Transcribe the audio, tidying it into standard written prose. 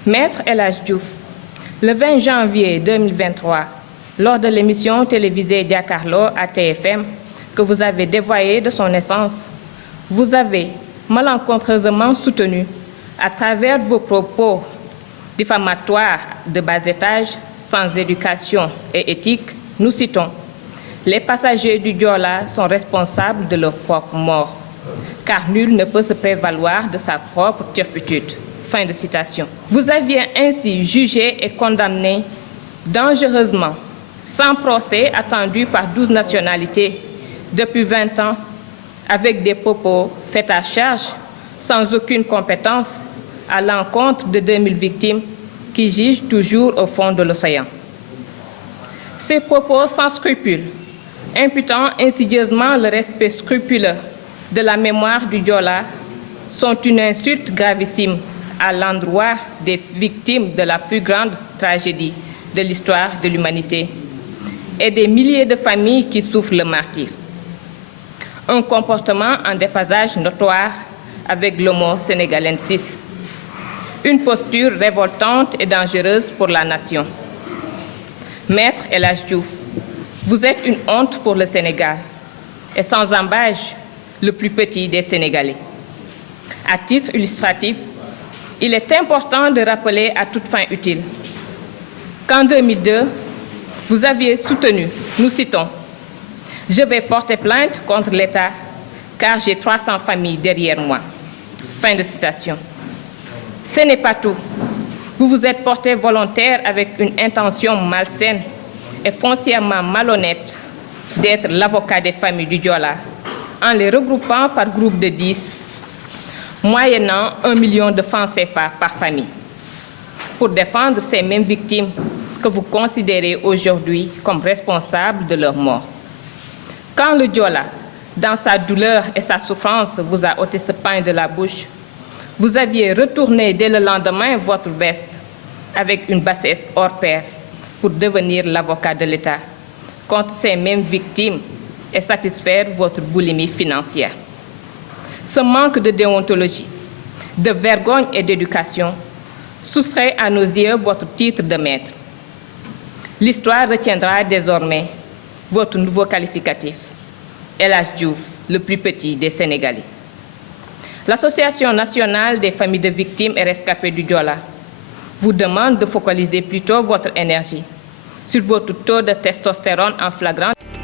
Maître El Hadji Diouf, le 20 janvier 2023, lors de l'émission télévisée Jakaarlo à TFM que vous avez dévoyée de son essence, vous avez malencontreusement soutenu, à travers vos propos diffamatoires de bas étage, sans éducation et éthique, nous citons « Les passagers du Joola sont responsables de leur propre mort, car nul ne peut se prévaloir de sa propre turpitude. » Fin de citation. Vous aviez ainsi jugé et condamné dangereusement, sans procès attendu par 12 nationalités depuis 20 ans, avec des propos faits à charge, sans aucune compétence, à l'encontre de 2000 victimes qui gigent toujours au fond de l'océan. Ces propos sans scrupules, imputant insidieusement le respect scrupuleux de la mémoire du Joola, sont une insulte gravissime à l'endroit des victimes de la plus grande tragédie de l'histoire de l'humanité et des milliers de familles qui souffrent le martyre. Un comportement en déphasage notoire avec l'homo sénégalensis. Une posture révoltante et dangereuse pour la nation. Maître El Hadji Diouf, vous êtes une honte pour le Sénégal et sans embâche, le plus petit des Sénégalais. À titre illustratif, il est important de rappeler à toute fin utile qu'en 2002, vous aviez soutenu, nous citons, « Je vais porter plainte contre l'État car j'ai 300 familles derrière moi. » Fin de citation. Ce n'est pas tout. Vous vous êtes porté volontaire avec une intention malsaine et foncièrement malhonnête d'être l'avocat des familles du Joola en les regroupant par groupe de 10, moyennant 1 million de francs CFA par famille, pour défendre ces mêmes victimes que vous considérez aujourd'hui comme responsables de leur mort. Quand le Joola, dans sa douleur et sa souffrance, vous a ôté ce pain de la bouche, vous aviez retourné dès le lendemain votre veste avec une bassesse hors pair pour devenir l'avocat de l'État contre ces mêmes victimes et satisfaire votre boulimie financière. Ce manque de déontologie, de vergogne et d'éducation soustrait à nos yeux votre titre de maître. L'histoire retiendra désormais votre nouveau qualificatif, El Hadji Diouf, le plus petit des Sénégalais. L'Association nationale des familles de victimes et rescapés du Joola vous demande de focaliser plutôt votre énergie sur votre taux de testostérone en flagrant